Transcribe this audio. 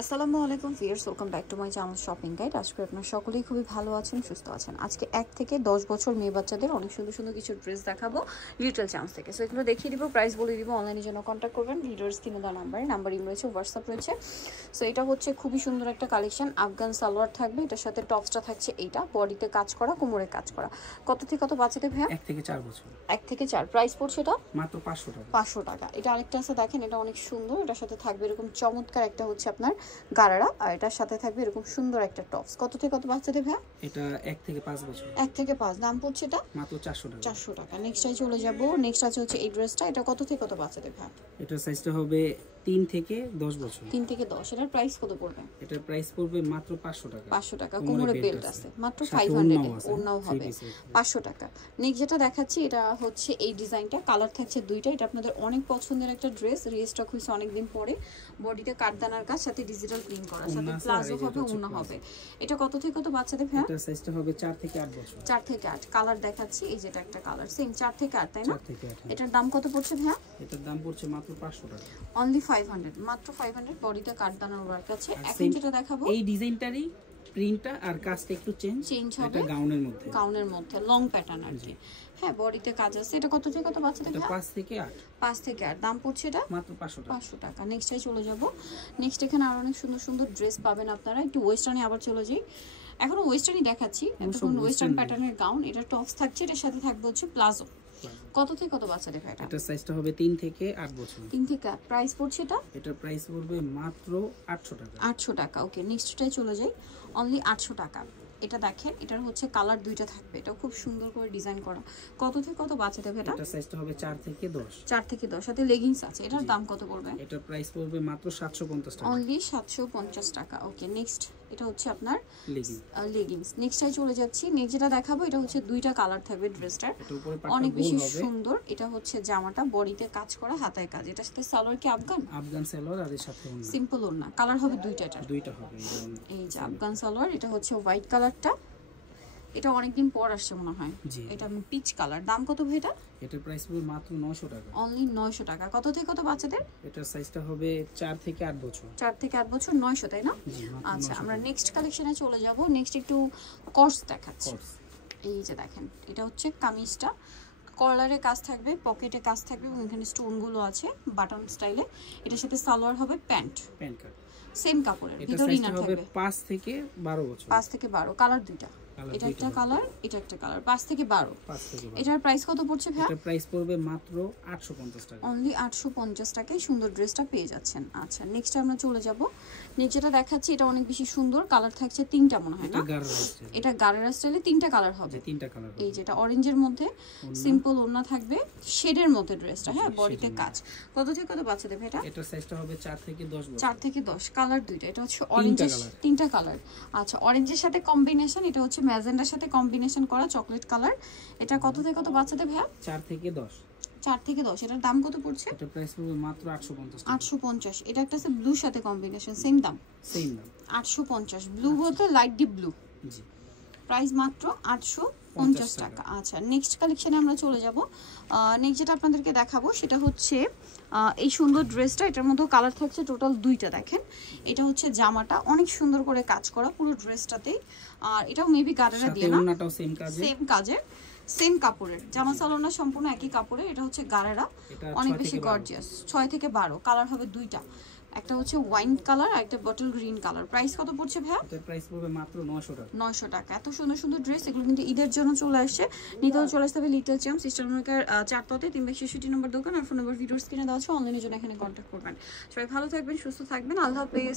আসসালামু আলাইকুম viewers, welcome back to my channel shopping guide. আজকে আপনারা সকলেই খুবই ভালো আছেন, সুস্থ আছেন। আজকে 1 থেকে 10 বছর মেয়ে বাচ্চাদের অনেক সুন্দর সুন্দর কিছু ড্রেস দেখাবো লিটল চান্স থেকে। সো এগুলো দেখিয়ে দিব, প্রাইস বলে দিব, অনলাইনে জন্য কন্ট্যাক্ট করবেন। ভিডিওর স্ক্রিনে দেওয়া নাম্বার রয়েছে, হোয়াটসঅ্যাপ রয়েছে। সো এটা হচ্ছে খুবই সুন্দর একটা কালেকশন। আফগান সালোয়ার থাকবে, এটার সাথে টপসটা থাকছে এইটা, বডিতে কাজ করা, কোমরে কাজ করা। কত থেকে কত বাচ্চাদের ভাইয়া? 1 থেকে 4 বছর। 1 থেকে 4। প্রাইস পড়ছে এটা মাত্র 500 টাকা। 500 টাকা। এটা আরেকটা আছে দেখেন, এটা অনেক সুন্দর। এটার সাথে থাকবে এরকম চমৎকার একটা হচ্ছে আপনার গারারা, আর এটার সাথে থাকবে এরকম সুন্দর একটা টপস। কত থেকে কত বাচ্চাদের ভাইয়া? এটা 1 থেকে 5 বছর। 1 থেকে 5। দাম পড়ছে এটা মাত্র 400 টাকা। 400 টাকা। নেক্সটটাই চলে যাব। নেক্সট আছে হচ্ছে এই ড্রেসটা। এটা কত থেকে কত বাচ্চাদের ভাইয়া? এটা সাইজটা হবে 3 থেকে 10 বছর। 3 থেকে 10। এটার প্রাইস কত পড়বে? এটার প্রাইস পড়বে মাত্র 500 টাকা। 500 টাকা। কোমরে বেল্ট আছে মাত্র 500 এ, ওড়নাও হবে 500 টাকা। নেক্সট যেটা দেখাচ্ছি এটা হচ্ছে এই ডিজাইনটা, কালার থাকছে দুইটা। এটা আপনাদের অনেক পছন্দের একটা ড্রেস, রিস্টক হইছে অনেকদিন পরে। বডিতে কাটদানার কাজ, সাথে ডিজিটাল প্রিন্ট করা, সাথে প্লাজো হবে, ওড়না হবে। এটা কত থেকে কত বাচ্চাদের ভাইয়া? এটা সাইজটা হবে 4 থেকে 8 বছর। 4 থেকে 8। কালার দেখাচ্ছি, এই যেটা একটা কালার, সেম 4 থেকে 8, তাই না? 4 থেকে 8। এটার দাম কত পড়ছে ভাইয়া? এটার দাম পড়ছে মাত্র 500 টাকা। অনলি 500, মাত্র 500। বডিতে কাটদানার ওয়ার্ক আছে। এখন যেটা দেখাবো এই ডিজাইনটারই প্রিন্টটা আর কাজটা একটু চেঞ্জ হবে। এটা গাউনের মধ্যে লং প্যাটার্ন আর কি। হ্যাঁ, বডিতে কাজ আছে। এটা কত থেকে কত বাচ্চাদের? এটা 5 থেকে 8। 5 থেকে 8। দাম পড়ছে এটা মাত্র 500 টাকা। 500 টাকা। নেক্সটে চলে যাব। নেক্সট এখানে আরো অনেক সুন্দর সুন্দর ড্রেস পাবেন আপনারা। একটু ওয়েস্টার্নে আবার চলে যাই। এখনো ওয়েস্টার্নই দেখাচ্ছি, এখন ওয়েস্টার্ন প্যাটার্নের গাউন। এটা টপস থাকছে, এটার সাথে থাকবে হচ্ছে প্লাজো। কত থেকে কত বাচ্চা দেখা? এটা সাইজটা হবে 3 থেকে 8 বছর। 3 থেকে 8। প্রাইস পড়ছে এটা? এটার প্রাইস পড়বে মাত্র 800 টাকা। 800 টাকা। ওকে, নেক্সটটাই চলে যাই। অনলি 800 টাকা। এটা দেখেন, এটার হচ্ছে কালার দুইটা থাকবে। এটা খুব সুন্দর করে ডিজাইন করা। কত থেকে কত বাচ্চা দেবে এটা? এটা সাইজটা হবে 4 থেকে 10। 4 থেকে 10। সাথে লেগিংস আছে। এটার দাম কত পড়বে? এটার প্রাইস পড়বে মাত্র 750 টাকা। অনলি 750 টাকা। ওকে, নেক্সট এটা হচ্ছে আপনার লেগিংস। নেক্সটটাই চলে যাচ্ছি। নেক্সট যেটা দেখাবো এটা হচ্ছে দুইটা কালার থাকবে ড্রেসটার, অনেক বেশি সুন্দর। এটা হচ্ছে জামাটা, বডিতে কাজ করা, হাতায় কাজ। এটার সাথে সালোয়ার কি আফগান সালোয়ার, আর এর সাথে ওড়না সিম্পল ওড়না। কালার হবে দুইটা হবে। এই যে আফগান সালোয়ার, এটা হচ্ছে হোয়াইট কালারটা। এটা অনেকদিন পর আসছে মনে হয়। এটা পিচ কালার। দাম কত ভাই এটা? এটার প্রাইস পড়বে মাত্র 900 টাকা। অনলি 900 টাকা। কত থেকে কত বাচ্চাদের? এটার সাইজটা হবে 4 থেকে 8 বছর। 4 থেকে 8 বছর, 900, তাই না? আচ্ছা, আমরা নেক্সট কালেকশনে চলে যাব। নেক্সট একটু কর্স দেখাচ্ছি। এই যে দেখেন, এটা হচ্ছে কামিজটা, কলারে কাজ থাকবে, পকেটে কাজ থাকবে, এবং এখানে স্টোনগুলো আছে বাটন স্টাইলে। এটার সাথে সালোয়ার হবে, প্যান্ট কাট, সেম কাপড়ের, ভিতরে ইনার থাকবে। 5 থেকে 12 বছর। 5 থেকে 12। কালার দুইটা, এটা একটা কালার, এটা একটা কালার। 5 থেকে 12। এটার প্রাইস কত পড়ছে ভাই? এটার প্রাইস পড়বে মাত্র 850 টাকা। অনলি 850 টাকায় সুন্দর ড্রেসটা পেয়ে যাচ্ছেন। আচ্ছা, নেক্সট আমরা চলে যাব। নেক্সট যেটা দেখাচ্ছি এটা অনেক বেশি সুন্দর। কালার থাকছে তিনটা মনে হয় না? এটা গারেরা স্টাইলে তিনটা কালার হবে। এই যেটা অরেঞ্জের মধ্যে সিম্পল ওড়না থাকবে, শেডের মধ্যে ড্রেসটা। হ্যাঁ, বডিতে কাজ। কত থেকে কত বাচ্চাদের ভাই এটা? এটার সাইজটা হবে 4 থেকে 10 বছর। 4 থেকে 10। কালার দুইটা। এটা হচ্ছে অরেঞ্জের, তিনটা কালার। আচ্ছা, অরেঞ্জের সাথে কম্বিনেশন, এটা হচ্ছে ম্যাজেন্ডার সাথে কম্বিনেশন করা চকলেট কালার। এটা কত থেকে কত বাচ্চাদের ভাইয়া? 4 থেকে 10। 4 থেকে 10। এটার দাম কত পড়ছে? এটার প্রাইস পড়বে মাত্র 850 টাকা। 850। এটা একটা আছে ব্লুর সাথে কম্বিনেশন, সেম দাম 850। ব্লু বলতে লাইট ডিপ ব্লু। জি, প্রাইস মাত্র 850 টাকা। আচ্ছা, নেক্সট কালেকশনে আমরা চলে যাব। নেক্সট যেটা আপনাদেরকে দেখাবো সেটা হচ্ছে এই সুন্দর ড্রেসটা। এটার মধ্যে কালার থাকছে টোটাল দুইটা। দেখেন, এটা হচ্ছে জামাটা, অনেক সুন্দর করে কাজ করা পুরো ড্রেসটাতেই। আর এটাও মেবি গাড়ারা দিয়ে না, সেম কাজে, সেম কাপড়ের। জামা সালোয়ার সম্পূর্ণ একই কাপড়ে। এটা হচ্ছে গাড়ারা, অনেক বেশি গর্জিয়াস। 6 থেকে 12। কালার হবে দুইটা, একটা হচ্ছে ওয়াইন কালার আর একটা বটল গ্রিন কালার। প্রাইস কত পড়ছে ভাইয়া? এটার প্রাইস পড়বে মাত্র 900 টাকা। 900 টাকা। এত সুন্দর সুন্দর ড্রেস, এগুলো কিন্তু ঈদের জন্য চলে আসছে। নিতেও চলে আসতে হবে লিটল চ্যাম্পস, ইস্টার্ন মার্কের 4 ততে 366 নম্বর দোকান। আর ফোন নাম্বার ভিডিওর স্ক্রিনে দেওয়া আছে, অনলাইনের জন্য এখানে কন্ট্যাক্ট করবেন। সবাই ভালো থাকবেন, সুস্থ থাকবেন। আল্লাহ হাফেজ।